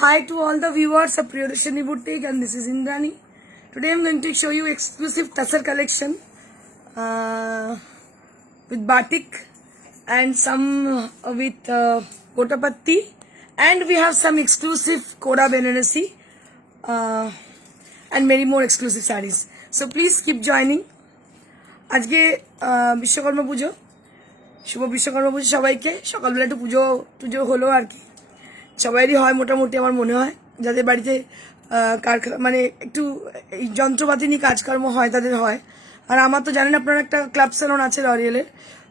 Hi to all the viewers of Priyadarshini Boutique, and this is Indrani. Today I am going to show you exclusive Tassar collection with batik and some with Kotapatti, and we have some exclusive Kora Benarasi and many more exclusive sarees. So please keep joining. আজকে বিশ্বকর্মা পুজো, শুভ বিশ্বকর্মা পুজো সবাইকে। সকালবেলা একটু পুজো টুজো হলো আর কি, সবাইরই হয় মোটামুটি আমার মনে হয়, যাদের বাড়িতে মানে একটু যন্ত্রপাতি নিয়ে কাজকর্ম হয় তাদের হয়। আর আমার তো জানেন আপনার একটা ক্লাব স্যালন আছে লরিয়েলের,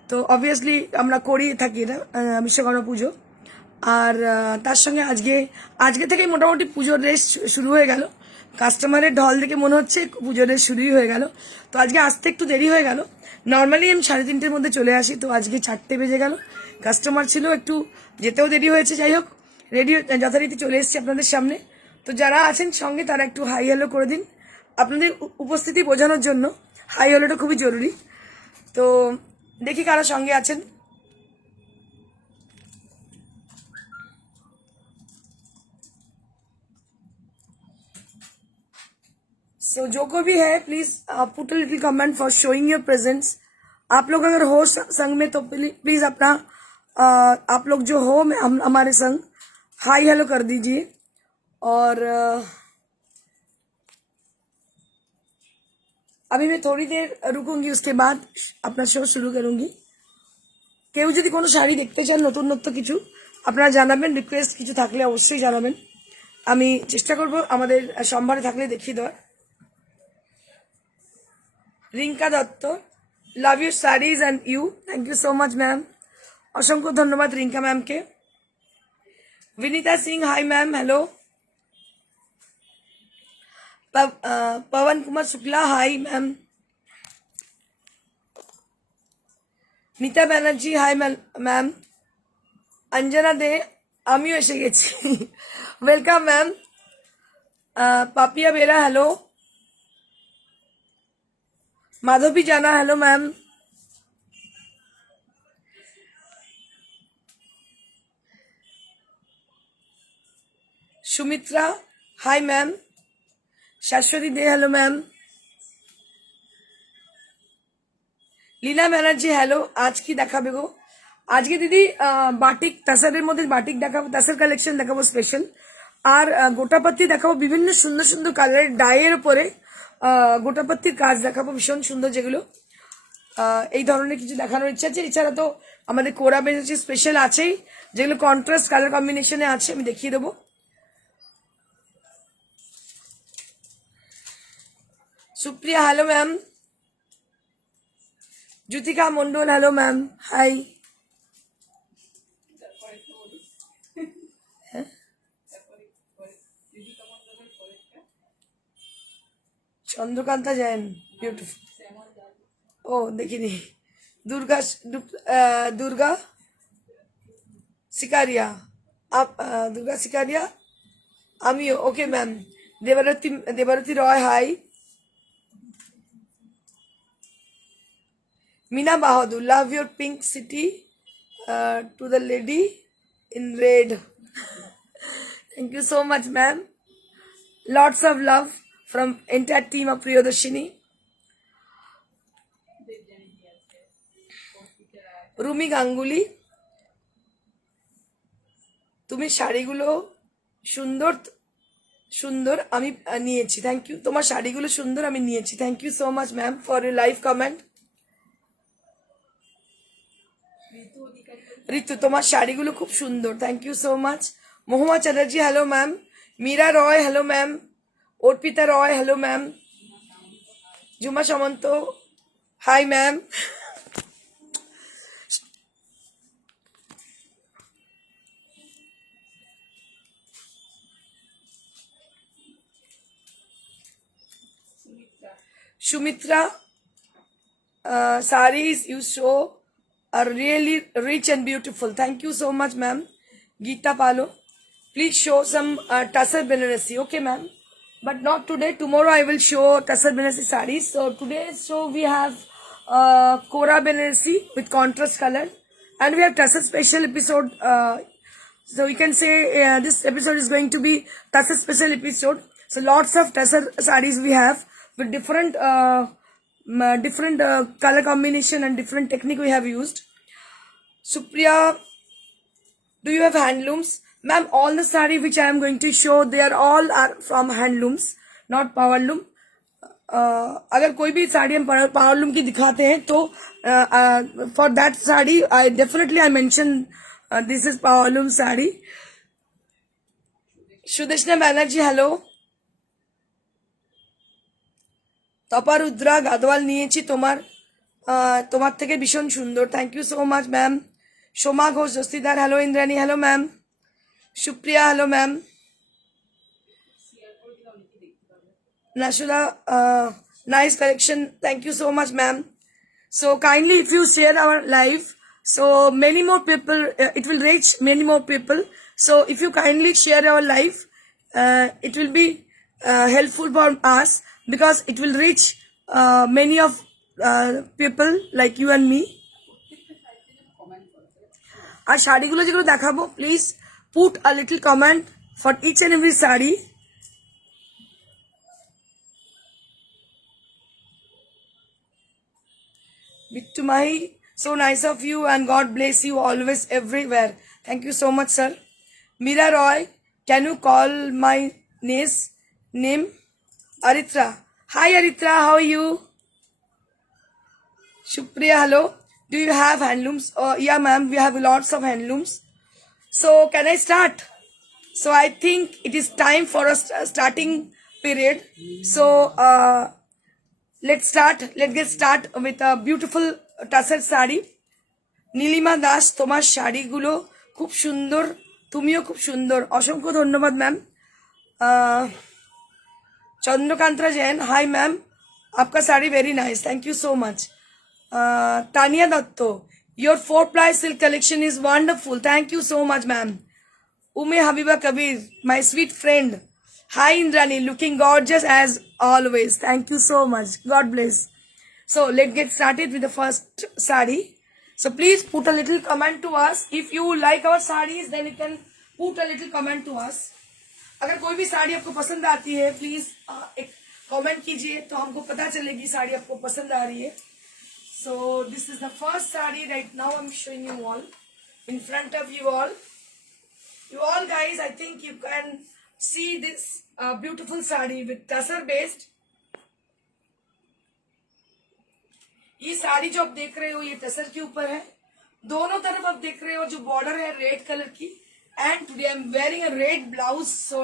তো অবভিয়াসলি আমরা করি থাকি এটা বিশ্বকর্মা পুজো। আর তার সঙ্গে আজকে থেকেই মোটামুটি পুজোর রেস শুরু হয়ে গেল। কাস্টমারের ঢল দেখে মনে হচ্ছে পুজোর রেস শুরুই হয়ে গেল। তো আজকে আসতে একটু দেরি হয়ে গেল। নর্মালি আমি 3:30-র মধ্যে চলে আসি, তো আজকে 4টে বেজে গেল। কাস্টমার ছিল, একটু যেতেও দেরি হয়েছে। যাই হোক, রেডি যথারীতি চলে এসেছি আপনাদের সামনে। তো যারা আছেন সঙ্গে তারা একটু হাই হ্যালো করে দিন। আপনাদের উপস্থিতি বোঝানোর জন্য হাই হ্যালোটা খুবই জরুরি। তো দেখি কারা সঙ্গে আছেন। सो जो कोई भी है please put a little comment for showing your presence. आप लोग अगर हो संग में तो प्लीज अपना आप लोग जो हो हमारे संग हाई हेलो कर दीजिए। और अभी मैं थोड़ी देर रुकूंगी, उसके बाद अपना शो शुरू करूंगी। কেউ যদি কোনো শাড়ি দেখতে চান নতুনত্ব কিছু, আপনারা জানাবেন। রিকোয়েস্ট কিছু থাকলে অবশ্যই জানাবেন, আমি চেষ্টা করব আমাদের সম্ভারে থাকলে দেখিয়ে দেওয়ার। Rinka Dutta, love your saris and you, thank you so much ma'am, অসংখ্য ধন্যবাদ রিঙ্কা ম্যামকে। Vinita Singh, hi ma'am, hello. Pawan Kumar Shukla, hi ma'am. Nita Banerjee, hi ma'am. Anjana De, आमिও এসে গেছি, welcome ma'am. Papiya Bera, hello. Madhabi Jana, hello ma'am. Sumitra, hi ma'am. Shashwati De, hello ma'am. Leena Banerjee, hello. আজ কি দেখাবে গো? আজকে দিদি বাটিক তাসারের মধ্যে বাটিক দেখাবো, তাসার কালেকশন দেখাবো স্পেশাল। আর গোটাপাত্তি দেখাবো, বিভিন্ন সুন্দর সুন্দর কালারের ডাইয়ের উপরে গোটাপাত্তির কাজ দেখাবো, ভীষণ সুন্দর যেগুলো। এই ধরনের কিছু দেখানোর ইচ্ছা আছে। এছাড়া তো আমাদের কোরা বেনারসি স্পেশাল আছেই, যেগুলো কন্ট্রাস্ট কালার কম্বিনেশনে আছে, আমি দেখিয়ে দেবো। Supriya, hello ma'am. Jyotika Mondal, hello ma'am, hi. Chandrakanta Jain, beautiful. ও দেখিনি। দুর্গা সিকারিয়া, দুর্গা সিকারিয়া, আমিও। Okay ma'am. Debarati Roy, hi. Meena Bahadur, love your pink city to the lady in red. Thank you so much ma'am, lots of love from entire team of Priyadarshini. Rumi Ganguly, তুমি শাড়িগুলো সুন্দর সুন্দর আমি নিয়েছি, thank you. তোমার শাড়িগুলো সুন্দর আমি নিয়েছি, thank you so much ma'am for your live comment. Ritu, তোমার শাড়িগুলো খুব সুন্দর, thank you so much. Mahuma Chatterjee, hello ma'am. Meera Roy, hello ma'am. Arpita Roy, hello ma'am. Juma Samanta, hi ma'am. Sumitra, sarees you show are really rich and beautiful. Thank you so much, ma'am. Geeta Palo, please show some Tassar Benarasi. Okay, ma'am. But not today. Tomorrow I will show Tassar Benarasi sarees. So today's show we have Kora Benarasi with contrast color. And we have Tassar special episode So you can say this episode is going to be Tasar special episode. So lots of Tasar sarees we have with different color combination and different technique we have used. Supriya, do you have handlooms? Ma'am, all the saree which I am going to show, they are all are from handlooms, not powerloom. अगर कोई भी साड़ी हम powerloom की दिखाते हैं तो for that sari I definitely I mention this is powerloom sari. Sudeshna Banerjee hello. Tapa Rudra Gadwal নিয়েছি তোমার থেকে ভীষণ সুন্দর. Thank you so much ma'am. Soma Ghosh Dastidar hello. Indrani hello ma'am. Supriya hello ma'am. Nashula, nice collection. Thank you so much, ma'am. So kindly, if you share our live, so many more people, it will reach many more people. So if you kindly share our live, it will be helpful for us because it will reach many of people like you and me. আর শাড়িগুলো যেগুলো দেখাবো, please put a little comment for each and every sari. Bittu Mahi, so nice of you and God bless you always everywhere. Thank you so much, sir. Meera Roy, can you call my name? Aritra. Hi Aritra, how are you? Supriya, hello. Do you have handlooms? Yeah, ma'am, we have lots of handlooms. So can I start? So I think it is time for a starting period. So let's get start with a beautiful Tasar sari. Nilima Das, তোমার শাড়িগুলো খুব সুন্দর, তুমিও খুব সুন্দর. অসংখ্য ধন্যবাদ ma'am. Chandrakanta Jain, hi ma'am, आपका sari very nice. Thank you so much. Tania Dutta, your 4-ply silk collection is wonderful. Thank you so much ma'am. Ume Habiba Kabir, my sweet friend. Hi Indrani, looking gorgeous as always. Thank you so much. God bless. So let's get started with the first sari. So please put a little comment to us. If you like our sarees, then you can put a little comment to us. अगर कोई भी साड़ी आपको पसंद आती है, please एक comment कीजिए तो हमको पता चलेगी साड़ी आपको पसंद आ रही है. So this is the first sari right now I'm showing you all in front of you all. You all guys, I think you can see this beautiful sari with Tasar based. ये साड़ी जो आप देख रहे हो ये तसर के ऊपर है. दोनों तरफ आप देख रहे हो जो बॉर्डर है रेड कलर की. And today I am wearing a red blouse, so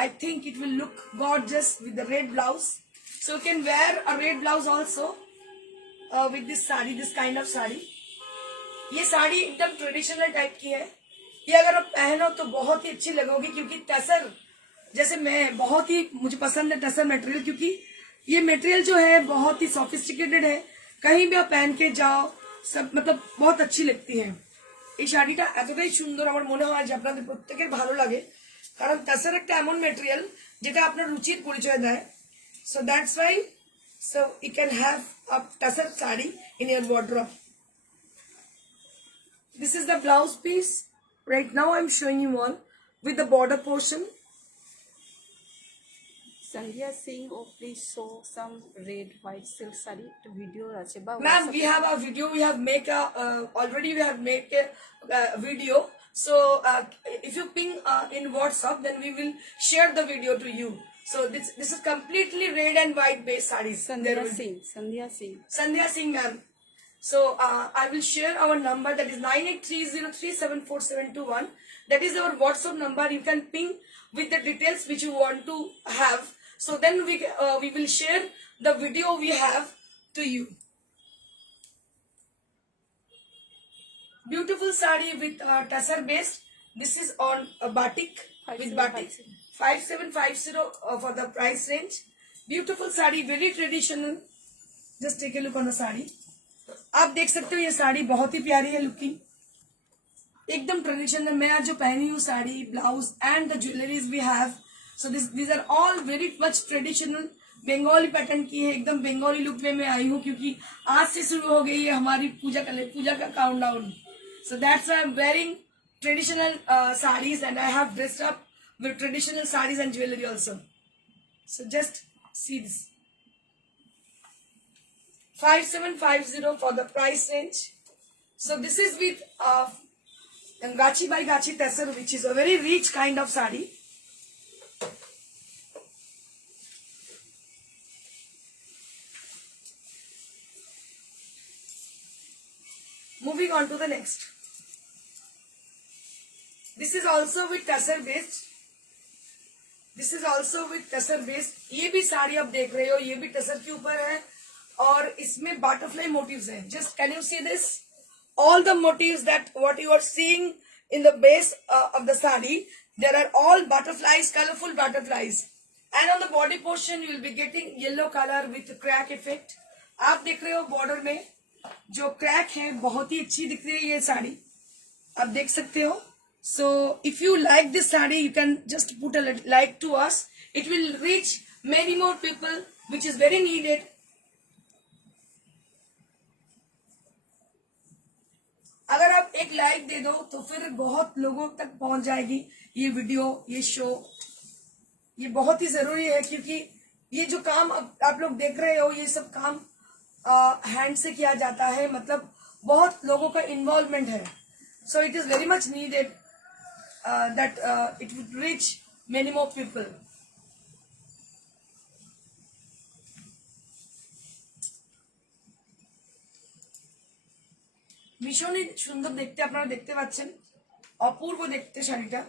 I think it will look gorgeous with the red blouse. So you can wear a red blouse also with this sari, this kind of sari. ये साड़ी एकदम traditional type की है. ये अगर आप पहनो तो बहुत ही अच्छी लगोगी क्योंकि टसर, जैसे मैं बहुत ही मुझे पसंद है टसर मटेरियल, क्योंकि ये मटेरियल जो है बहुत ही सॉफिस्टिकेटेड है. कहीं भी आप पहन के जाओ सब मतलब बहुत अच्छी लगती है. এই শাড়িটা এতটাই সুন্দর আমার মনে হয় যে আপনাদের প্রত্যেকের ভালো লাগে, কারণ টাসার একটা এমন ম্যাটেরিয়াল যেটা আপনার রুচির পরিচয় দেয়. So that's why so you can have a tussar sari in your wardrobe. This is the blouse piece. Right now I'm showing you all with the border portion. Sandhya Singh, oh please show some red white silk saree video ache ba. Ma'am, we have a video. We have make a already we have make a video. So if you ping in WhatsApp, then we will share the video to you. So this is completely red and white based sarees. Sandhya Singh, ma'am. So I will share our number, that is 9830374721. That is our WhatsApp number. You can ping with the details which you want to have. So then we will share the video we have to you. Beautiful sari with Tasar based. This is on batik with batik. 5750 for the price range. Beautiful sari, very traditional. Just take a look on the sari. आप देख सकते हो ये साड़ी बहुत ही प्यारी है looking, एकदम traditional. मैं आज जो पहनी हूँ sari, blouse and the jewelleries we have. So this are all very much traditional. Bengali pattern की है, एकदम बंगाली लुक में मैं आई हूँ क्योंकि आज से शुरू हो गई है हमारी पूजा का countdown. So that's why I am wearing traditional sarees, and I have dressed up with traditional sarees and jewelry also. So just see this. 5750 for the price range. So this is with Gachi by Gachi Tesser, which is a very rich kind of sari. Moving on to the next. This is also with Tesser based. This is also with tussar based. ये भी साड़ी आप देख रहे हो, ये भी टसर के ऊपर है और इसमें बटरफ्लाई मोटिव्स हैं. Just can you see this? All the motifs that what you are seeing in the base of the sari, there are all butterflies, colourful butterflies. And on the body portion you will be getting yellow colour with crack effect. आप देख रहे हो border में जो crack है, बहुत ही अच्छी दिख रही है ये साड़ी, आप देख सकते हो. So if you like this saree, you can just put a like to us. It will reach many more people, which is very needed. अगर आप एक लाइक दे दो तो फिर बहुत लोगों तक पहुंच जाएगी ये वीडियो, ये शो. ये बहुत ही जरूरी है क्योंकि ये जो काम आप लोग देख रहे हो, ये सब काम हैंड से किया जाता है, मतलब बहुत लोगों का इन्वॉल्वमेंट है. So it is very much needed. That it would reach many more people. ভীষণই সুন্দর দেখতে, আপনারা দেখতে পাচ্ছেন, অপূর্ব দেখতে শাড়িটা,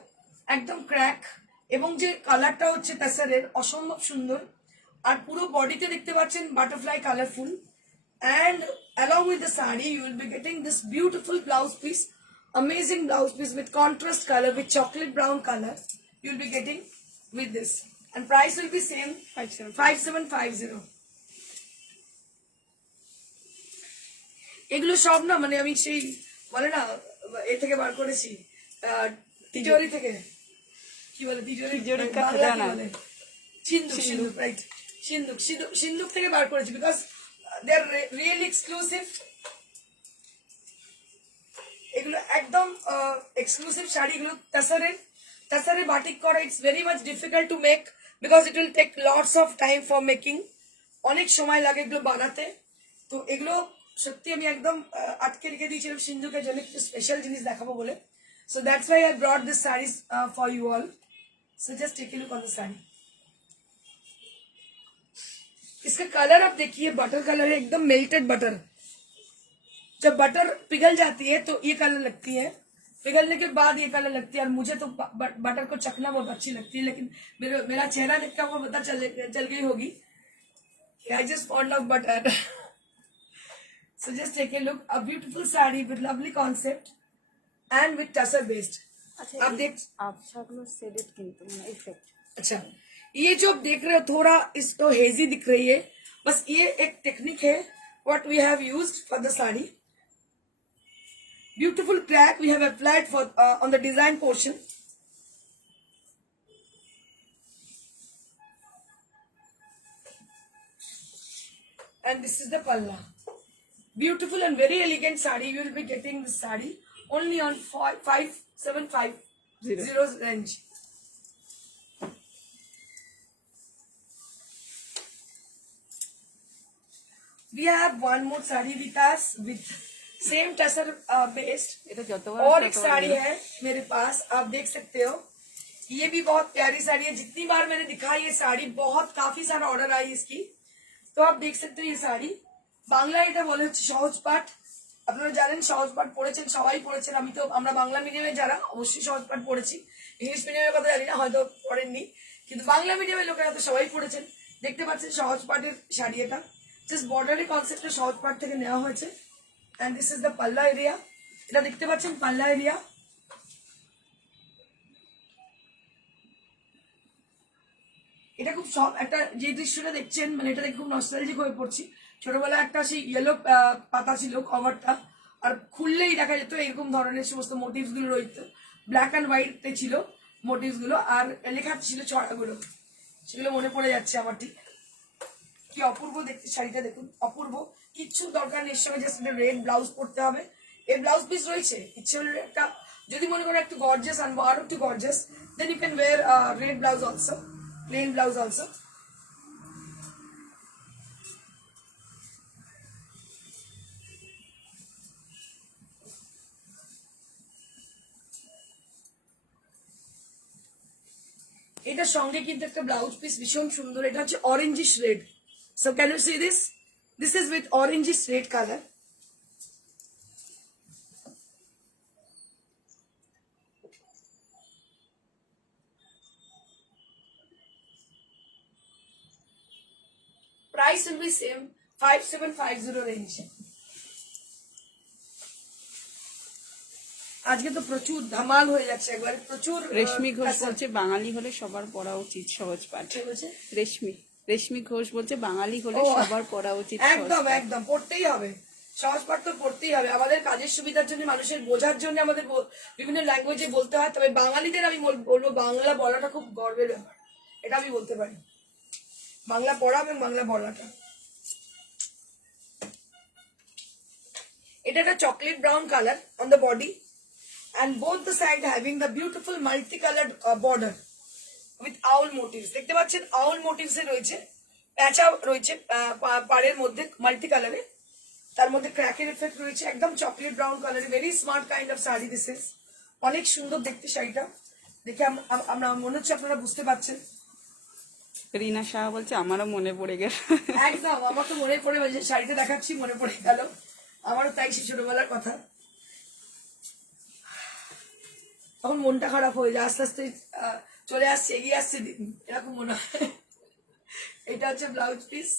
একদম ক্র্যাক এবং যে কালারটা হচ্ছে তাসারের অসম্ভব সুন্দর. আর পুরো বডিতে দেখতে পাচ্ছেন butterfly colourful. And along with the saree you will be getting this beautiful blouse piece. Amazing blouse piece with contrast color, with chocolate brown color you will be getting with this, and price will be same 5750. এগুলো সব না মানে আমি সেই বলে না এ থেকে বার করেছি, তিজোরি থেকে, কি বলে তিজোরি, সিন্ধুক রাইট, সিন্ধুক থেকে বার করেছি, because they are really exclusive. এগুলো একদম এক্সক্লুসিভ শাড়ি. এগুলো তাসারে বাটিক করা, it's very much difficult to make because it will take lots of time for making. অনেক সময় লাগে এগুলো বানাতে. তো এগুলো সত্যি আমি একদম আটকে রেখে দিয়েছিলাম সিন্ধুকের জন্য কিছু স্পেশাল জিনিস দেখাবো বলে. So that's why I brought this saris for you all. So just take a look on the sari. इसका कलर आप देखिए, बटर कलर है, एकदम मेल्टेड बटर. जब बटर पिघल जाती है तो ये कलर लगती है, पिघलने के बाद ये कलर लगती है. और मुझे तो बटर को चखना बहुत अच्छी लगती है, लेकिन मेरा चेहरा देख के आपको पता चल गई होगी I just fond of butter. So just take a look, a beautiful sari with lovely concept and with tussar based. आप देख আবছাগুলো শেডেড কিন্তু মানে ইফেক্ট. अच्छा, ये जो आप देख रहे हो थोड़ा इसको हेजी दिख रही है, बस ये एक टेक्निक है what we have used for the sari. Beautiful crack we have applied for on the design portion. And this is the palla. Beautiful and very elegant sari. You will be getting this sari only on 5750 range. We have one more sari with us with same tussar based. এটা যতবার और एक साड़ी है मेरे पास, आप देख सकते हो. ये भी बहुत प्यारी साड़ी है. जितनी बार मैंने दिखाई ये साड़ी, बहुत काफी सारा ऑर्डर आई इसकी. तो आप देख सकते हो ये साड़ी বাংলা, এটা বলে হচ্ছে সহজ পাঠ. আপনারা জানেন সহজ পাঠ পড়েছেন, সবাই পড়েছেন. আমি তো আমরা বাংলা মিডিয়ামে যারা অবশ্যই সহজ পাঠ পড়েছি, ইংলিশ মিডিয়ামের কথা জানি না, হয়তো পড়েননি, কিন্তু বাংলা মিডিয়ামের লোকেরা তো সবাই পড়েছেন. দেখতে পাচ্ছেন সহজ পাঠের শাড়ি, এটা জাস্ট বর্ডারি কনসেপ্টে সহজ পাঠ থেকে নেওয়া হয়েছে. এন্ড দিস ইজ দ্য পাল্লা এরিয়া. এটা দেখতে পাচ্ছেন পাল্লা এরিয়া. এটা খুব সব একটা যে দৃশ্যটা দেখছেন, মানে এটা দেখে খুব নস্টালজিক হয়ে পড়ছি. ছোটবেলা একটা সেই ইয়েলো পাতা ছিল কভারটা, আর খুললেই দেখা যেত এরকম ধরনের সমস্ত মোটিভস গুলো রইত. ব্ল্যাক অ্যান্ড হোয়াইটে ছিল মোটিভস গুলো, আর লেখা ছিল ছড়াগুলো, সেগুলো মনে পড়ে যাচ্ছে আমার. ঠিক কি অপূর্ব দেখতে শাড়িটা, দেখুন অপূর্ব. কিচ্ছু দরকার নেই, এর সঙ্গে জাস্ট একটা রেড ব্লাউজ পরতে হবে. এই ব্লাউজ পিস রয়েছে, ইচ্ছে হলে একটা যদি মনে করো একটু গর্জিয়াস আনবো আরো একটু gorgeous, then you can wear red blouse also, plain blouse also. এটার সঙ্গে কিন্তু একটা ব্লাউজ পিস ভীষণ সুন্দর, এটা হচ্ছে orangish red. So can you see this, this is with orangish red colour. Price will be same, 5750 range. আজকে তো প্রচুর ধামাল হয়ে যাচ্ছে একবারে, প্রচুর। রেশমি ঘোষ বলছে বাঙালি হলে সবার পড়া উচিত সহজ পাঠ। ঠিক আছে, রেশমি ঘোষ বলছে বাঙালি হলে সবার পড়া উচিত সহজ একদম পাঠ। একদম পড়তেই হবে, সহজ পাঠ তো পড়তেই হবে। আমাদের কাজের সুবিধার জন্য, মানুষের বোঝার জন্য আমাদের বিভিন্ন ল্যাঙ্গুয়েজে বলতে হয়, তবে বাঙালিদের আমি বলবো বাংলা বলাটা খুব গর্বের ব্যাপার, এটা আমি বলতে পারি, বাংলা পড়া এবং বাংলা বলাটা। এটা একটা chocolate brown colour on the body, and both the side having the beautiful multicolored border with owl motifs. দেখতে পাচ্ছেন owl motifs এ রয়েছে, প্যাঁচা রয়েছে পাড়ের মধ্যে মাল্টি কালারে, তার মধ্যে ক্র্যাকের এফেক্ট রয়েছে, একদম চকলেট ব্রাউন কালারে, very smart kind of sari this is. অনেক সুন্দর দেখতে শাড়িটা, দেখে আমরা মনে হচ্ছে আপনারা বুঝতে পারছেন। রিনা শাহ বলছে আমারও মনে পড়ে গেল। একদম, আমার তো মনে পড়ে যে শাড়িটা দেখাচ্ছি মনে পড়ে গেল, আমারও তাই সে ছোটবেলার কথা। তখন মনটা খারাপ হয়ে যায়, আস্তে আস্তে চলে আসছে, এগিয়ে আসছে দিন, এরকম মনে হয়। এটা হচ্ছে ব্লাউজ পিস,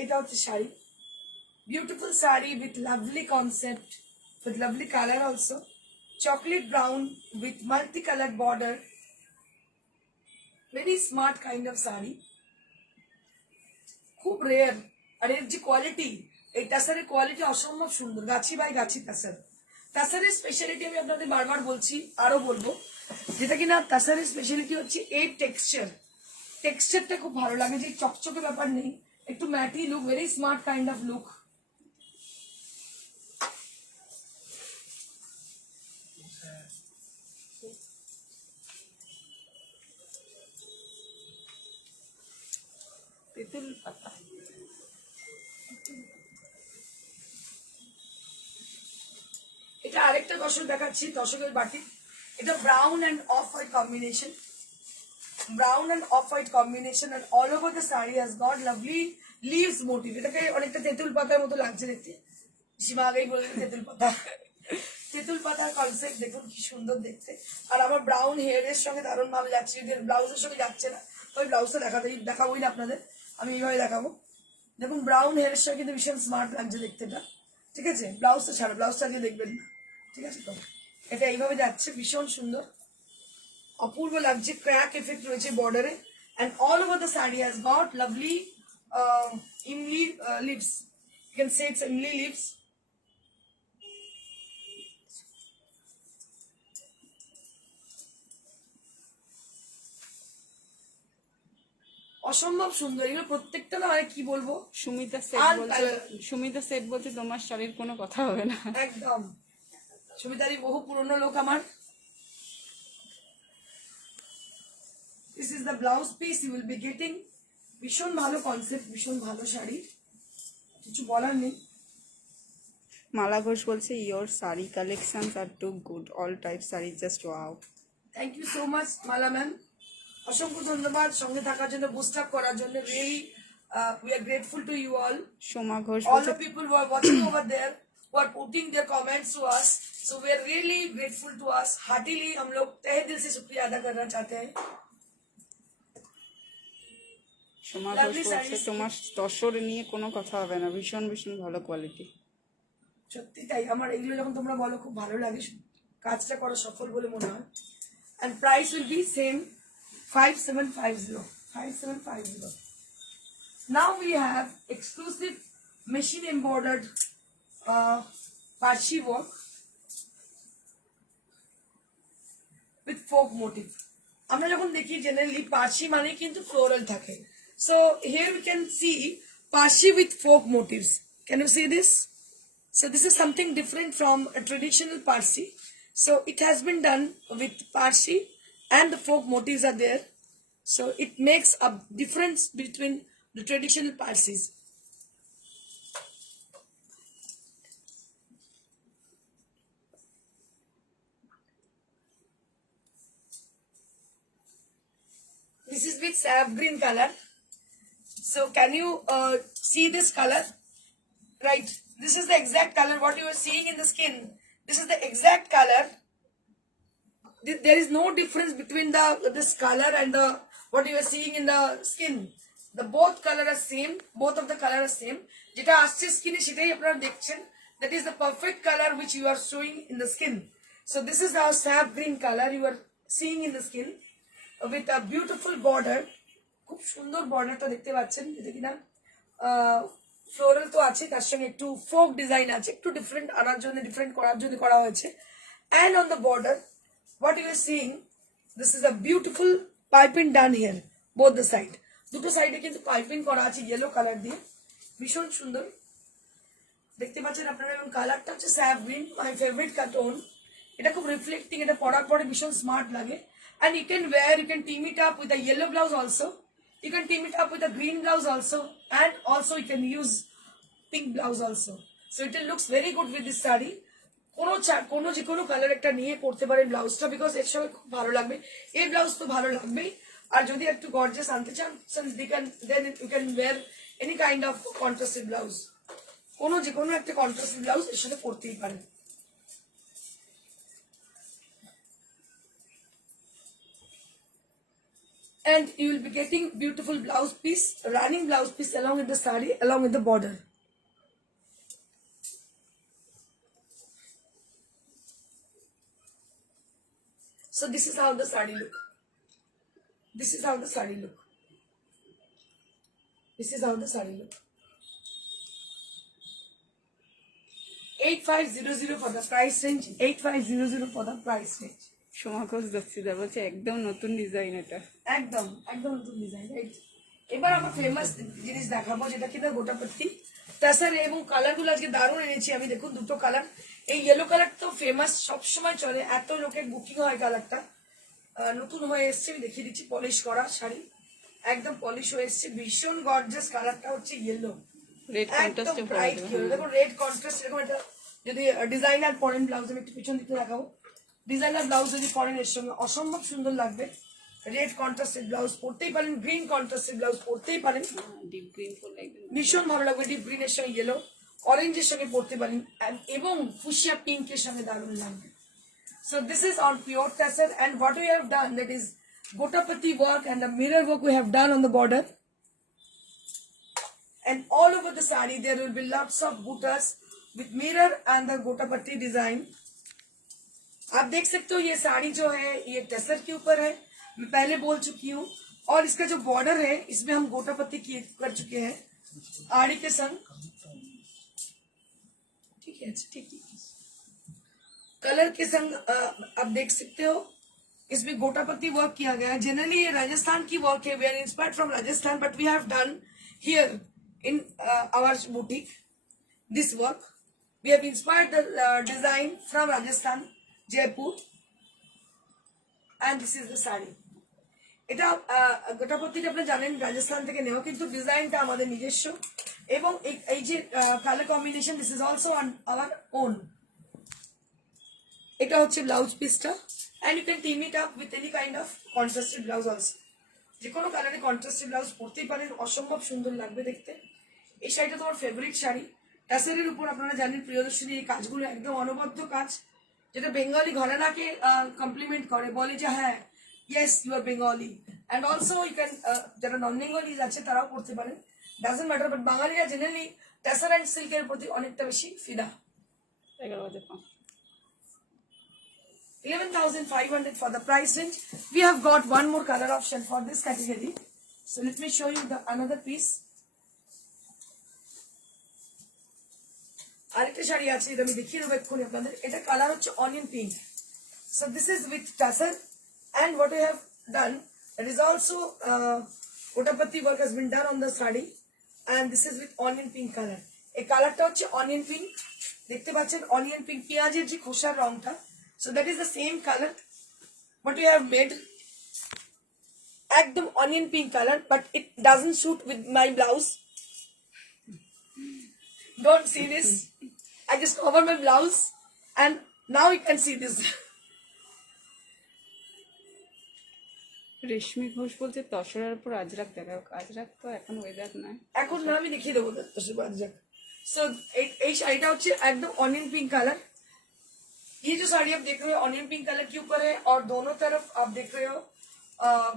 এটা হচ্ছে sari, beautiful sari with lovely concept, with lovely colour also, chocolate brown with multi colour border, very smart kind of sari, খুব রেয়ার। আর এর যে কোয়ালিটি, এই টাসারের কোয়ালিটি অসম্ভব সুন্দর, গাছি বাই গাছি টাসার। টাসারের স্পেশালিটি আমি আপনাদের বারবার বলছি, আরো বলবো, যেটা কিনা টাসারের স্পেশালিটি হচ্ছে এই টেক্সচারটা খুব ভালো লাগে, যে চকচকে ব্যাপার নেই, একটু matte look, very smart kind of look. তেঁতুল পাতা। এটা আরেকটা দর্শক দেখাচ্ছি, দর্শকের বাটি, এটা brown and off white combination, brown and off white combination, and all over the sari has got lovely leaves motif. এটাকে অনেকটা তেঁতুল পাতার মতো লাগছে দেখতে, সীমা আগেই বললেন তেঁতুল পাতা, তেঁতুল পাতার কনসেপ্ট দেখুন কি সুন্দর দেখতে। আর আমার ব্রাউন হেয়ারের সঙ্গে দারুণ ভালো যাচ্ছে, যদি ব্লাউজের সঙ্গে যাচ্ছে না ওই ব্লাউজটা দেখাবোই না আপনাদের, আমি এইভাবে দেখাবো। দেখুন ব্রাউন হেয়ারের সঙ্গে কিন্তু ভীষণ স্মার্ট লাগছে দেখতে, ঠিক আছে, ব্লাউজটা ছাড়া, ব্লাউজটা দিয়ে দেখবেন না, ঠিক আছে তো, এটা এইভাবে যাচ্ছে, ভীষণ সুন্দর অপূর্ব লাগছে, ক্র্যাক এফেক্ট রয়েছে বর্ডারে, and all over the sari has got lovely imli leaves, you can say it's imli leaves. অসম্ভব সুন্দর, এগুলো প্রত্যেকটা না হয় কি বলবো। সুমিতা সেট বলছে তোমার শাড়ির কোনো কথা হবে না। একদম, সুমিতারি বহু পুরনো লোক আমার। This is the blouse piece you will be getting, ভীষণ ভালো কনসেপ্ট, ভীষণ ভালো শাড়ি, কিছু বলার নেই। মালা ঘোষ বলছে your sari collections are too good, all type sari just wow. Thank you so much Mala ma'am, অসংখ্য ধন্যবাদ সঙ্গে থাকার জন্য, বুস্ট আপ করার জন্য, really we are grateful to you all. Soma Ghosh All বলছে the people who are watching over there, who are putting their comments to us, so we are really grateful to us. Heartily हम लोग तहे दिल से शुक्रिया अदा करना चाहते हैं। সোমা ঘোষ বলছে তোমার তসর নিয়ে কোনো কথা হবে না, ভীষণ ভীষণ ভালো কোয়ালিটি। সত্যি তাই, আমার এগুলো যখন তোমরা বলো খুব ভালো লাগে, কাজটা করা সফল বলে মনে হয়। And price will be same, 5750. Now we have exclusive machine embroidered Parshi work with folk motif. আমরা যখন দেখি জেনারেলি পার্সি মানে কিন্তু ফ্লোরাল থাকে, so here we can see Parshi with folk motifs. Can you see this? So this is something different from a traditional Parsi. So it has been done with Parsi and the folk motifs are there. So it makes a difference between the traditional Parsis. This is with sap green color. So can you see this color? Right. This is the exact color what you are seeing in the skin. This is the exact color. There is no difference between this color and the what you are seeing in the skin. The both color are same. Both of the color are same. যেটা আসছে স্কিনে সেটাই আপনারা দেখছেন. That is the perfect color which you are showing in the skin. So this is our sap green color you are seeing in the skin with a beautiful border. খুব সুন্দর বর্ডারটা দেখতে পাচ্ছেন এটা কিনা ফ্লোরাল তো আছে তার সঙ্গে একটু ফোক ডিজাইন আছে একটু ডিফারেন্ট আনার জন্য ডিফারেন্ট করার জন্য করা হয়েছে and on the border what you are seeing this is a beautiful piping done here both the side দুটো সাইডে কিন্তু পাইপিং করা আছে ইয়েলো কালার দিয়ে ভীষণ সুন্দর দেখতে পাচ্ছেন আপনারা এবং কালারটা হচ্ছে sap green my favourite tone এটা খুব রিফ্লেক্টিং এটা পরার পরে ভীষণ স্মার্ট লাগে and you can wear you can team it up with a yellow blouse also you can team it up with a green blouse also and also you can use pink blouse also so it looks very good with this saree কোনো যে কোনো colour একটা নিয়ে পড়তে পারেন ব্লাউজটা because এর সঙ্গে খুব ভালো লাগবে এই ব্লাউজ তো ভালো লাগবেই আর যদি একটু গর্জিয়াস আনতে চান then you can wear any kind of contrasted blouse কোনো যে কোনো একটা কন্ট্রাস্টেড ব্লাউজ এর সাথে পরতেই পারেন and you will be getting beautiful blouse piece running blouse piece along with the saree along with the border. So this is how the saree look. This is how the saree look. This is how the saree look. 8500 for the price range. 8500 for the price range. সোমাকোস Dastidar বলছে একদম নতুন design এটা একদম একদম নতুন design right এবার আমরা famous জিনিস দেখাবো যেটা কিনা গোটাপত্তি তাছাড়া এবং কালারগুলো আজকে দারুণ এনেছি আমি দেখুন দুটো কালার এই ইয়েলো কালার তো ফেমাস সবসময় চলে এত লোকের বুকিং হয় কালারটা নতুন হয়ে এসছে আমি দেখিয়ে দিচ্ছি পলিশ করা শাড়ি একদম পলিশ হয়ে এসছে ভীষণ গর্জিয়াস কালারটা হচ্ছে ইয়েলো রেড কন্ট্রাস্টে ব্রাইট দেখুন রেড কন্ট্রাস্ট এরকম একটা যদি ডিজাইনার পরেন ব্লাউজ আমি একটু পিছন দিকে দেখাবো ডিজাইনার ব্লাউজ যদি পরেন এর সঙ্গে অসম্ভব সুন্দর লাগবে রেড কন্ট্রাস্টেড ব্লাউজ পরতেই পারেন গ্রিন কন্ট্রাস্টেড ব্লাউজ পরতেই পারেন ডিপ গ্রিন পরলে একদম ভীষণ ভালো লাগবে ডিপ গ্রিনের সঙ্গে ইয়েলো অরেঞ্জের সঙ্গে পরতে পারেন এবং ফুশিয়া পিঙ্কের সঙ্গে দারুণ লাগবে so this is on pure tassel and what we have done that is gotapati work and the mirror work we have done on the border and all over the saree there will be lots of buttas with mirror and the gotapati design आप देख सकते हो ये साड़ी जो है ये टसर के ऊपर है मैं पहले बोल चुकी हूँ और इसका जो बॉर्डर है इसमें हम गोटापत्ती कर चुके हैं आड़ी के संग ठीक है अच्छा ठीक कलर के संग आप देख सकते हो इसमें गोटापत्ती वर्क किया गया है जनरली ये राजस्थान की वर्क है we are inspired from Rajasthan but we have done here in our boutique this work we have inspired the design from Rajasthan Jaipur and this is the saree এটা গোটাপত্তিটা আপনি জানেন রাজস্থান থেকে নেওয়া কিন্তু ডিজাইনটা আমাদের নিজস্ব এবং এই যে colour combination this is also on our own এটা হচ্ছে ব্লাউজ পিসটা and you can team it up with any kind of contrasted blouse also যে কোনো কালারে কন্ট্রাস্টেড ব্লাউজ পরতেই পারেন অসম্ভব সুন্দর লাগবে দেখতে এই শাড়িটা তোমার ফেভারিট শাড়ি টাসেলের উপর আপনারা জানেন প্রিয়দর্শনী এই কাজগুলো একদম অনবদ্য কাজ যেটা বেঙ্গলি ঘরানাকে কমপ্লিমেন্ট করে বলে যে হ্যাঁ yes you are Bengali and also you can যারা নন বেঙ্গলিজ আছে তারাও পড়তে পারেন ডাজন্ট ম্যাটার বাট বাঙালিরা জেনারেলি টাসার অ্যান্ড সিল্কের প্রতি অনেকটা বেশি ফিদা 11,500 for the price range. We have got one more color option for this category. So let me show you the another piece. আরেকটা শাড়ি আছে এটা আমি দেখিয়ে দেবো এক্ষুনি আপনাদের এটা কালার হচ্ছে onion pink so this is with tussar and what I have done that is also gotapatti work has been done on the sari and this is with onion pink colour এই কালারটা হচ্ছে অনিয়ন পিঙ্ক দেখতে পাচ্ছেন অনিয়ন পিঙ্ক, পেঁয়াজের যে খোসার রংটা, so that is the same colour what we have made, একদম onion pink colour, but it doesn't suit with my blouse. Don't see this. I just cover my blouse and now you can see this. রেশমি ঘোষ বলছে তসরের উপর আজরাক দেখাও। আজরাক তো এখন weather নাই। এখন না আমি দেখিয়ে দেবো সো এই শাড়িটা হচ্ছে একদম ऑनियन पिंक कलर। ये जो साड़ी आप देख रहे हो ऑनियन पिंक कलर के ऊपर है और दोनों तरफ आप देख रहे हो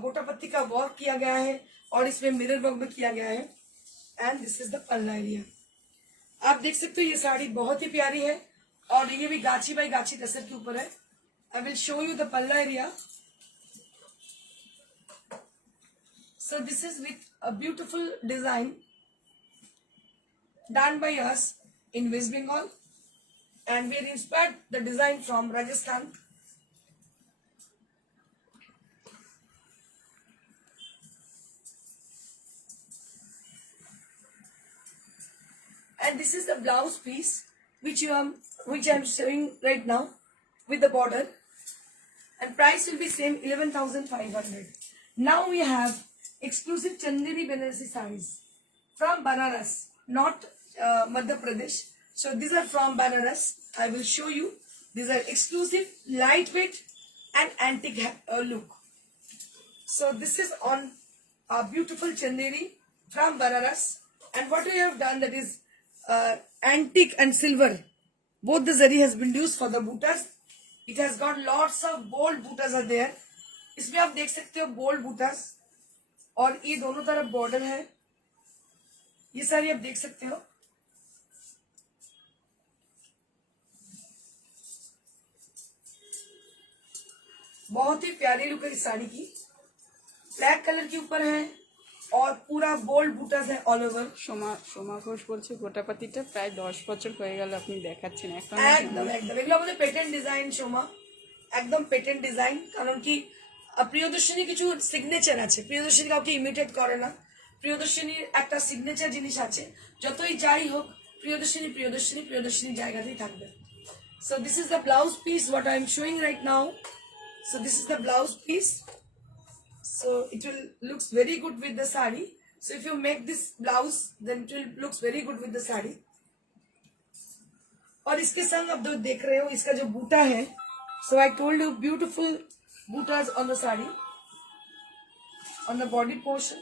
गोटा पत्ती का वर्क किया गया है और इसमें मिरर वर्क भी किया गया है एंड दिस इज द पल्ला एरिया। आप देख सकते हो ये साड़ी बहुत ही प्यारी है और ये भी गाछी बाई गाछी टसर के ऊपर है। I will show you the पल्ला area. So this is with a beautiful design done by us in West Bengal and we inspired the design from Rajasthan. And this is the blouse piece which I am showing right now with the border and price will be same 11,500. Now we have exclusive Chanderi Banarasi sarees from Banaras, not Madhya Pradesh. So these are from Banaras. I will show you. These are exclusive, lightweight and antique look. So this is on a beautiful Chanderi from Banaras. And what we have done, that is antique and silver. Both the zari has been used for the buttas. It has got lots of bold buttas are there. इसमें आप देख सकते हो bold बूटास और ये दोनों तरफ border है। ये सारी आप देख सकते हो। बहुत ही प्यारी लुक है इस साड़ी की। ब्लैक कलर के ऊपर है और पूरा बोल्ड बूटास है ऑल ओवर। সোমা ঘোষ বলছে গোটাপাতিটা প্রায় 10 বছর হয়ে গেল আপনি দেখাচ্ছেন এখন। একদম একদম এগুলো আমাদের পেটেন্ট ডিজাইন সোমা, একদম পেটেন্ট ডিজাইন। কারণ কি প্রিয়দর্শিনী কিছু সিগনেচার আছে, প্রিয়দর্শিনী কাউকে ইমিটেট করে না, প্রিয়দর্শিনীর একটা সিগনেচার জিনিস আছে। যতই যাই হোক প্রিয়দর্শিনী প্রিয়দর্শিনী প্রিয়দর্শিনীর জায়গাতেই থাকবে। So this is the blouse piece what I am showing right now. So this is the blouse piece. So it will looks very good with the sari. So if you make this blouse then it will looks very good with the sari. और इसके संग आप जो देख रहे हो इसका जो बूटा है, so I told you beautiful bootas on the sari, on the body portion.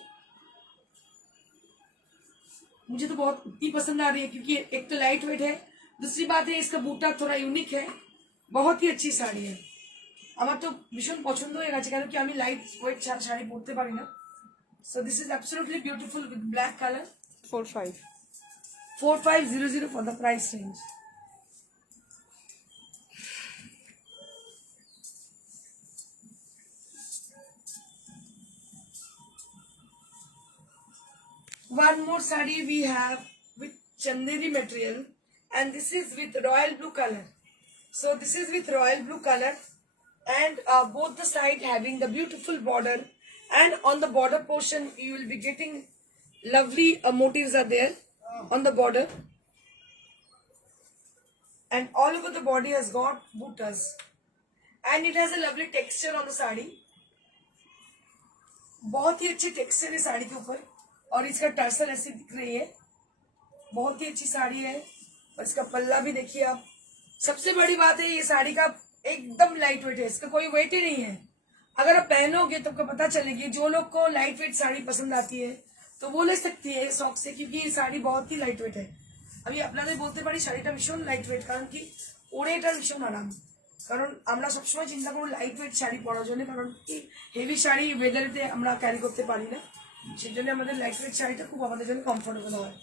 मुझे तो बहुत ही पसंद आ रही है क्योंकि एक तो लाइट वेट है, दूसरी बात है इसका बूटा थोड़ा यूनिक है। बहुत ही अच्छी साड़ी है, আমার তো ভীষণ পছন্দ হয়ে গেছে কারণ কি আমি লাইট ওয়েট শাড়ি পরতে পারি না। So this is absolutely beautiful with black colour. 4500 for the price range. One more sari we have with Chanderi material and this is with royal blue color. So this is with royal blue color and both the side having the beautiful border and on the border portion you will be getting lovely motifs are there on the border and all over the body has got buttas and it has a lovely texture on the sari। बहुत ही अच्छी texture है साड़ी के ऊपर और इसका टर्सल ऐसी दिख रही है, बहुत ही अच्छी साड़ी है। और इसका पल्ला भी देखिए आप। सबसे बड़ी बात है ये साड़ी का एकदम लाइट वेट है, इसका कोई वेट ही नहीं है। अगर आप पहनोगे तो आपको पता चलेगी, जो लोग को लाइट वेट साड़ी पसंद आती है तो वो ले सकती है शौक से, क्योंकि ये साड़ी बहुत ही लाइट वेट है। আমি আপনাদের বলতে পারি শাড়িটা ভীষণ লাইট ওয়েট, কারণ কি পরে এটা ভীষণ আরাম। কারণ আমরা সবসময় চিন্তা করবো লাইট ওয়েট শাড়ি পরার জন্য, কারণ কি হেভি শাড়ি ওয়েদারেতে আমরা ক্যারি করতে পারি না, সেই জন্য আমাদের লাইট ওয়েট শাড়িটা খুব আমাদের জন্য কমফোর্টেবল হয়।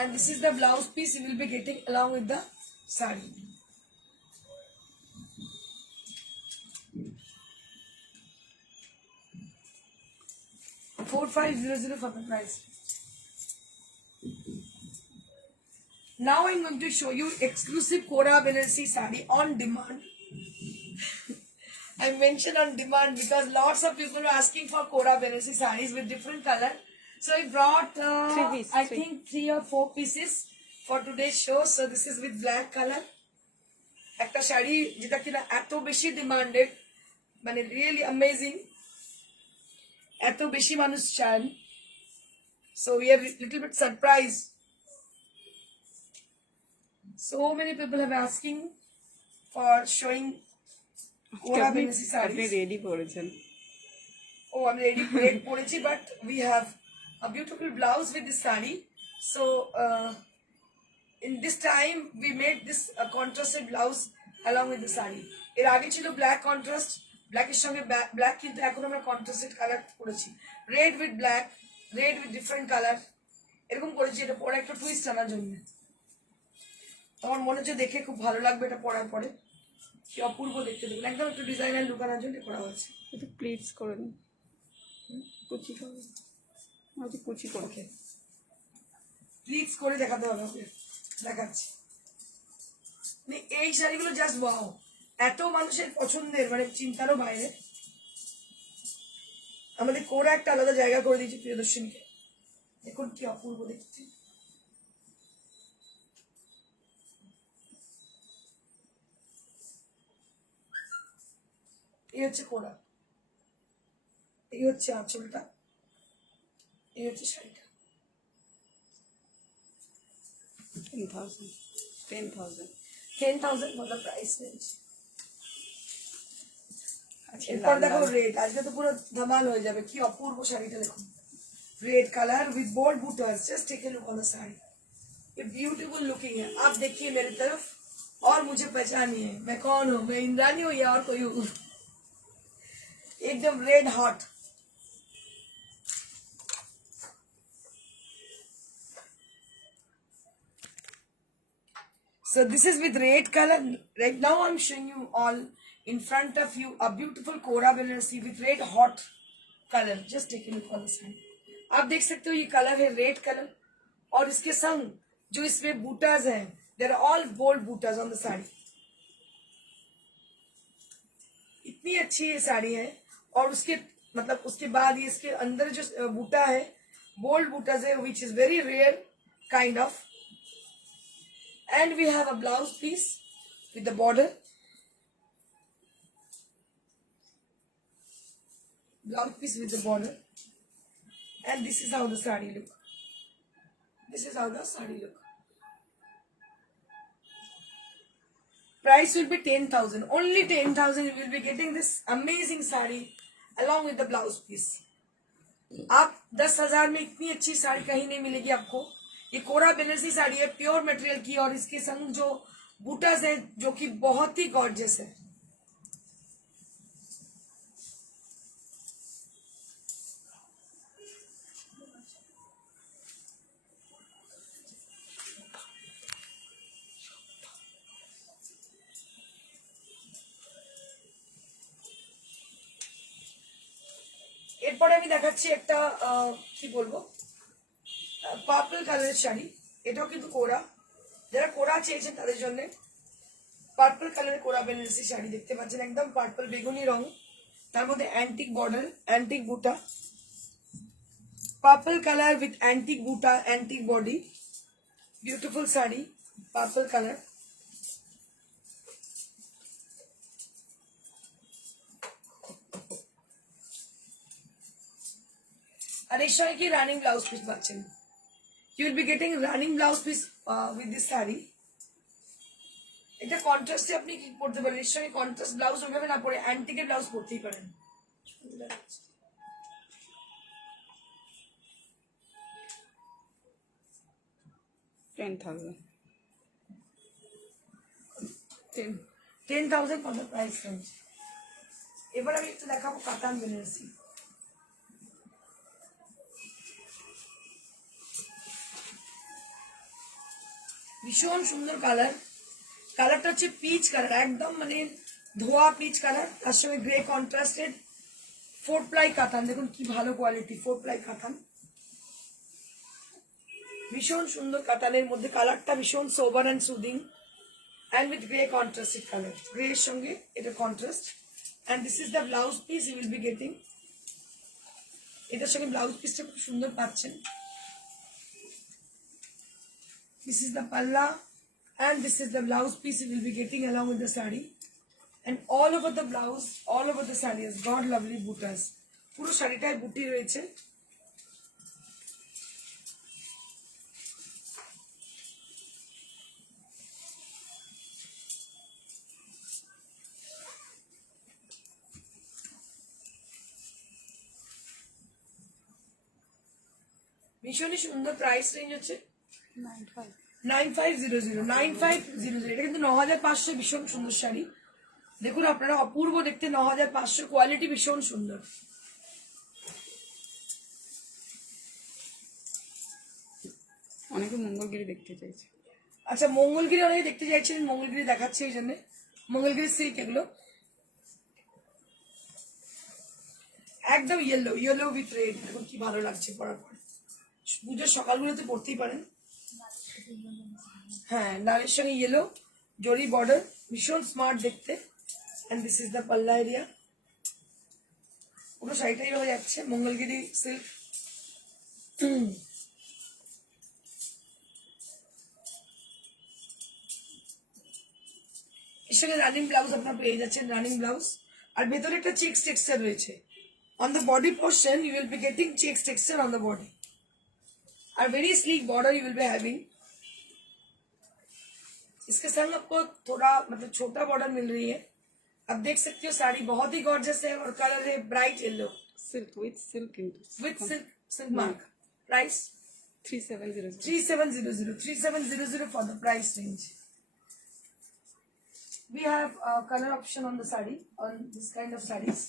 And this is the blouse piece you will be getting along with the sari. $4500 for the price. Now I'm going to show you exclusive Kora Banarasi sari on demand. I mentioned on demand because lots of people are asking for Kora Banarasi sarees with different color. So we brought, I Three. think 3 or 4 pieces for today's show. So this is with black color. একটা শাড়ি যেটা কিনা এত বেশি demanded, মানে really amazing, এত বেশি মানুষ চান। So we are little bit surprised. So many people have asking for showing Kora Benesi আপনি sarees. রেডি করেছেন। Oh, I'm ready great porechi, but we have a beautiful blouse with this saree. So in this time we made this contrasted blouse along with the saree. এর আগে ছিল black contrast, black এর সঙ্গে black, কিন্তু এখন আমরা contrasted color করেছি, red with black, red with different color, এরকম করেছি। এটা পরে একটা টুইস্ট আনার জন্য। তোমার মনে হচ্ছে দেখে খুব ভালো লাগবে এটা পরার পরে, কি অপূর্ব দেখতে দেবেন, একদম একটু ডিজাইনার লুক আনার জন্য করা হয়েছে। একটু প্লিটস করে দিন, কুচি করে, আচ্ছা কুচি করে। ওকে, প্লিজ করে দেখাতে হবে ওকে, দেখাচ্ছি। মানে এই শাড়িগুলো জাস্ট ওয়াও, এত মানুষের পছন্দের, মানে চিন্তারও বাইরে। আমাদের কোরা একটা আলাদা জায়গা করে দিয়েছে প্রিয়দর্শনীকে, দেখুন কি অপূর্ব দেখতে। এই হচ্ছে কোরা, এই হচ্ছে আঁচলটা, এই হচ্ছে শাড়িটা। 10,000 10,000 for the price range. আচ্ছা এরপর দেখো রেড, আজকে তো পুরো ধামাল হয়ে যাবে। কি অপূর্ব শাড়িটা দেখুন, red colour with bold butas. Just take a look on the sari, ये ब्यूटीफुल लुकिंग है। आप देखिए मेरी तरफ और मुझे पहचानिए मैं कौन हूँ, मैं इंद्रानी हूँ या और कोई हूँ। एकदम red hot. So this is with red color. Right now I'm showing you all in front of you a beautiful Kora Benesi with red hot color. Just take a look on the side. आप देख सकते हो ये colour है red colour, और इसके संग जो इसमें बूटाज हैं, there are all bold butas on the sari. इतनी अच्छी ये साड़ी है, और उसके मतलब उसके बाद ये इसके अंदर जो बूटा है, बोल्ड बूटाज है, which is very rare kind of. And we have a blouse piece with the border. Blouse piece with the border. And this is how the saree look. This is how the saree look. Price will be 10,000. Only 10,000 you will be getting this amazing saree along with the blouse piece. आप 10,000 में इतनी अच्छी साड़ी कहीं नहीं मिलेगी आपको। ये कोरा बेनेसी साड़ी है, प्योर मटेरियल की, और इसके संग जो बूटास है जो कि बहुत ही गॉर्जियस है। এরপরে আমি দেখাচ্ছি একটা কি বলবো, পার্পল কালারের শাড়ি। এটাও কিন্তু কোরা, যারা কোরা চেয়েছেন তাদের জন্য পার্পল কালারের কোরা বেনারসি শাড়ি দেখতে পাচ্ছেন, একদম পার্পল বেগুনি রং, তার মধ্যে antique border, antique buta, purple colour with antique buta, antique body, beautiful sari, purple colour. আর এর সঙ্গে কি রানিং ব্লাউজ পিস পাচ্ছেন। You will be getting running blouse piece with this sari. এটা কন্ট্রাস্টে আপনি কি পড়তে পারেন, এর সঙ্গে কন্ট্রাস্ট ব্লাউজ ওইভাবে না পরে অ্যান্টিকের ব্লাউজ পরতেই পারেন। 10,000 10,000 for the price range। এবার আমি একটু দেখাবো কাতান বেনারসি। ভীষণ সুন্দর কালার, কালারটা হচ্ছে পিচ কালার, একদম মানে ধোয়া পিচ কালার, তার সঙ্গে গ্রে কন্ট্রাস্টেড 4 প্লাই কাতান। দেখুন কি ভালো কোয়ালিটি 4 প্লাই কাতান, ভীষণ সুন্দর কাতানের মধ্যে। কালারটা ভীষণ sober and soothing, and with grey contrasted colour, grey এর সঙ্গে এটা contrast. And this is the blouse piece you will be getting. এটার সঙ্গে ব্লাউজ পিসটা খুব সুন্দর পাচ্ছেন। This is the palla and this is the blouse piece you will be getting along with the sari. And all over the blouse, all over the sari has got lovely butas. পুরো শাড়িটায় বুটি রয়েছে। ভীষণই সুন্দর, price range হচ্ছে 9500 এটা কিন্তু 9500, ভীষণ সুন্দর শাড়ি। দেখুন আপনারা, অপূর্ব দেখতে, 9500, কোয়ালিটি ভীষণ সুন্দর। অনেকে মঙ্গলগিরি দেখতে চাইছে। আচ্ছা, মঙ্গলগিরি অনেকে দেখতে চাইছেন, মঙ্গলগিরি দেখাচ্ছে এই জন্য। মঙ্গলগিরি সিল্ক এগুলো একদম ইয়েলো, ইয়েলো উইথ রেড। দেখুন কি ভালো লাগছে পরার পর, পুজোর সকালগুলোতে পরতেই পারেন। হ্যাঁ, লালের সঙ্গে ইয়েলো জরি বর্ডার, ভীষণ স্মার্ট দেখতে। এন্ড দিস ইজ দ্য পাল্লা এরিয়া। পুরো শাড়িটাই হয়ে যাচ্ছে মঙ্গলগিরি সিল্ক। এর সঙ্গে রানিং ব্লাউজ আপনারা পেয়ে যাচ্ছেন, রানিং ব্লাউজ। আর ভেতরে একটা চেক্স টেক্সচার রয়েছে। On the body portion you will be getting checks texture on the body. और very sleek border you will be having. इसके संग आपको थोड़ा मतलब छोटा बॉर्डर मिल रही है। आप देख सकते हो साड़ी बहुत ही गॉर्जियस है और कलर है bright yellow silk with silk কিন্তু with silk mark. Price 3700। 3700 for the price range. We have a color option on the sari, on this kind of sarees.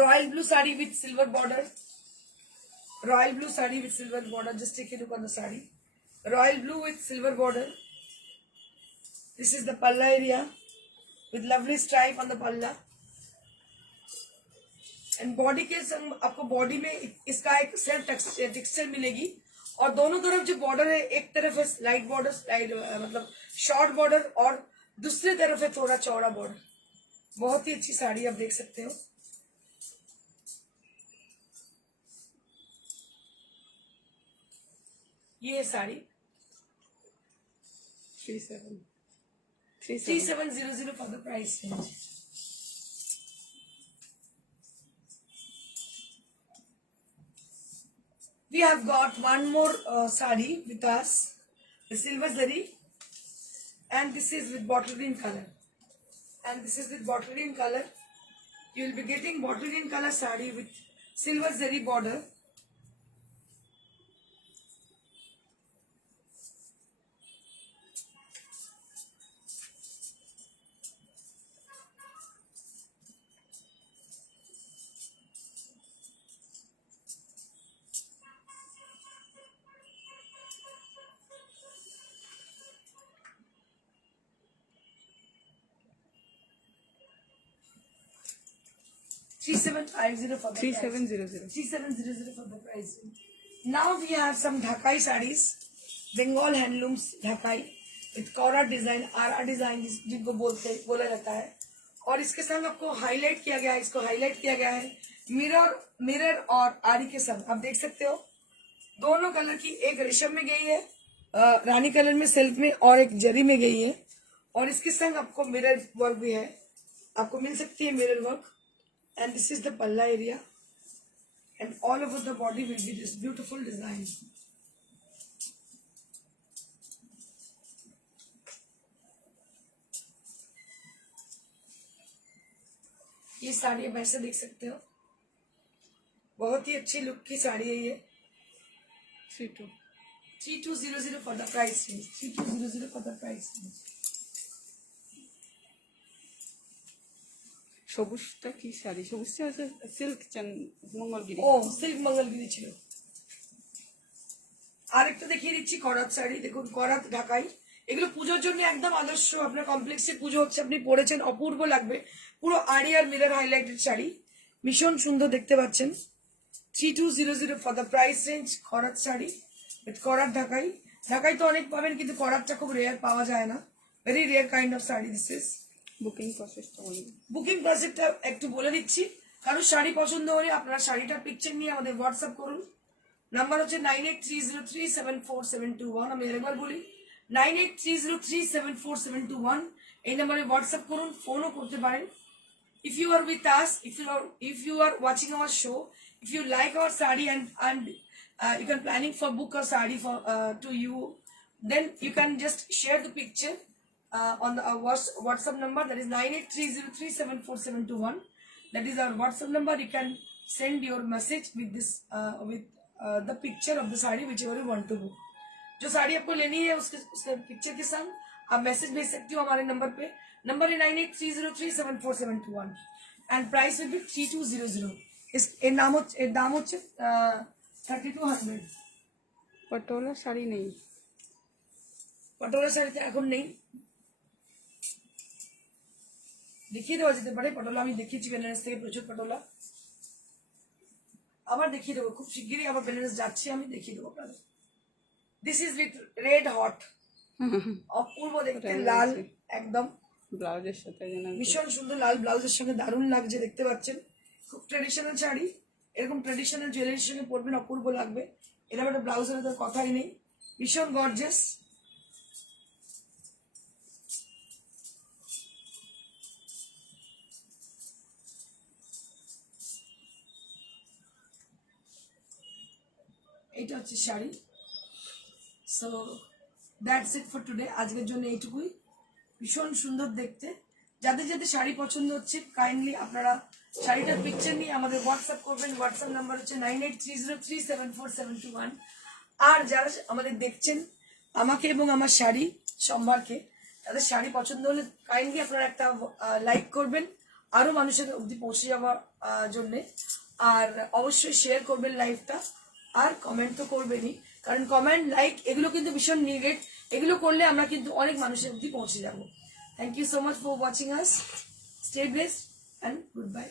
Royal blue sari with silver border. Royal blue sari with silver border. Just take a look on the sari. Royal blue with silver border. This is the palla area with lovely stripe on the palla. And body के संग आपको body में इसका एक self texture मिलेगी। और दोनों तरफ जो बॉर्डर है, एक तरफ है लाइट बॉर्डर, मतलब शॉर्ट बॉर्डर, और दूसरी तरफ है थोड़ा चौड़ा बॉर्डर। बहुत ही अच्छी साड़ी आप देख सकते हो। ये है sari 3700 for the price range. We have got one more sari with us, the silver zari, and this is with bottle green color. And this is with bottle green color. You will be getting bottle green color sari with silver zari border. Three seven for the 3700। 3700 for the price. Now we have some Dhakai sarees, Bengal handlooms Dhakai with Kora design, RR design जिनको बोला जाता है। और इसके संग आपको highlight किया गया है, इसको हाईलाइट किया गया है मिरर और आरी के संग। आप देख सकते हो दोनों कलर की, एक रेशम में गई है रानी कलर में सिल्क में, और एक जरी में गई है। और इसके संग आपको मिरर वर्क भी है, आपको मिल सकती है mirror work. And this is the palla area, and all over the body will be this beautiful design. ये साड़ी आप ऐसे देख सकते हो, बहुत ही अच्छी लुक की साड़ी है ये। 3200 for the price range. 3200 for the price range. সবুজটা কি শাড়ি? সবুজটা হচ্ছে সিল্ক মঙ্গলগিরি। ও সিল্ক মঙ্গলগিরি ছিল। আরেকটা দেখিয়ে দিচ্ছি করাত শাড়ি। দেখুন করাত ঢাকাই, এগুলো পুজোর জন্য একদম আদর্শ। আপনার কমপ্লেক্সে পুজো হচ্ছে, আপনি পরেছেন, অপূর্ব লাগবে। পুরো আড়ি আর মিরর হাইলাইটেড শাড়ি, ভীষণ সুন্দর দেখতে পাচ্ছেন। 3200 ফর দ্য প্রাইস রেঞ্জ। করাত শাড়ি উইথ করাত ঢাকাই। ঢাকাই তো অনেক পাবেন, কিন্তু করাতটা খুব রেয়ার পাওয়া যায় না, very rare kind of sari this is. Booking প্রসেসটা বলুন। বুকিং প্রসেসটা একটু বলে দিচ্ছি। কারো শাড়ি পছন্দ হলে আপনারা শাড়িটার পিকচার নিয়ে আমাদের হোয়াটসঅ্যাপ করুন। নাম্বার হচ্ছে 9830374721। আমি একবার বলি 9830374721। এই নাম্বারে হোয়াটসঅ্যাপ করুন, ফোনও করতে পারেন। If you are with us, if you are watching our show, if you like our sari and you can planning for book a sari for to you, then you can just share the picture on the WhatsApp number, that is 9830374721. That is our WhatsApp number. You can send your message with this with the picture of the sari whichever you want to book. जो साड़ी आपको लेनी है उसके picture के संग आप message भेज सकती हो हमारे नंबर पे। नंबर है 9830374721 एंड प्राइस विल बी 3200। इस এর দাম হচ্ছে 3200। পটোলা শাড়ি নেই। পটোলা শাড়িতে এখন নেই, দেখিয়ে দেওয়া যেতে পারে। পটোলা আমি দেখিয়েছি বেনারস থেকে প্রচুর পটোলা, আবার দেখিয়ে দেবো খুব শিগগিরই। আবার বেনারস যাচ্ছি, আমি দেখিয়ে দেবো আপনাদের। This is with red hot, অপূর্ব দেখতে, লাল একদম ব্লাউজের সাথে যেন ভীষণ সুন্দর, লাল ব্লাউজের সঙ্গে দারুণ লাগছে, দেখতে পাচ্ছেন। খুব ট্রেডিশনাল শাড়ি, এরকম ট্রেডিশনাল জুয়েলারির সঙ্গে পরবেন, অপূর্ব লাগবে। এরকম একটা ব্লাউজের তো কথাই নেই, ভীষণ গর্জিয়াস। এইটা হচ্ছে sari. So that's it for today. আজকের জন্য এইটুকুই। ভীষণ সুন্দর দেখতে। যাদের যাদের শাড়ি পছন্দ হচ্ছে কাইন্ডলি আপনারা শাড়িটার পিকচার নিয়ে আমাদের হোয়াটসঅ্যাপ করবেন। হোয়াটসঅ্যাপ নাম্বার হচ্ছে 9830374721। আর যারা আমাদের দেখছেন আমাকে এবং আমার শাড়ি সম্ভারকে, তাদের শাড়ি পছন্দ হলে কাইন্ডলি আপনারা একটা লাইক করবেন আরো মানুষের অবধি পৌঁছে যাওয়ার জন্যে। আর অবশ্যই শেয়ার করবেন লাইভটা, আর কমেন্ট তো করবেনই, কারণ কমেন্ট লাইক এগুলো কিন্তু ভীষণ নিডেড। এগুলো করলে আমরা কিন্তু অনেক মানুষের অবধি পৌঁছে যাব। Thank you so much for watching us. Stay blessed and good by.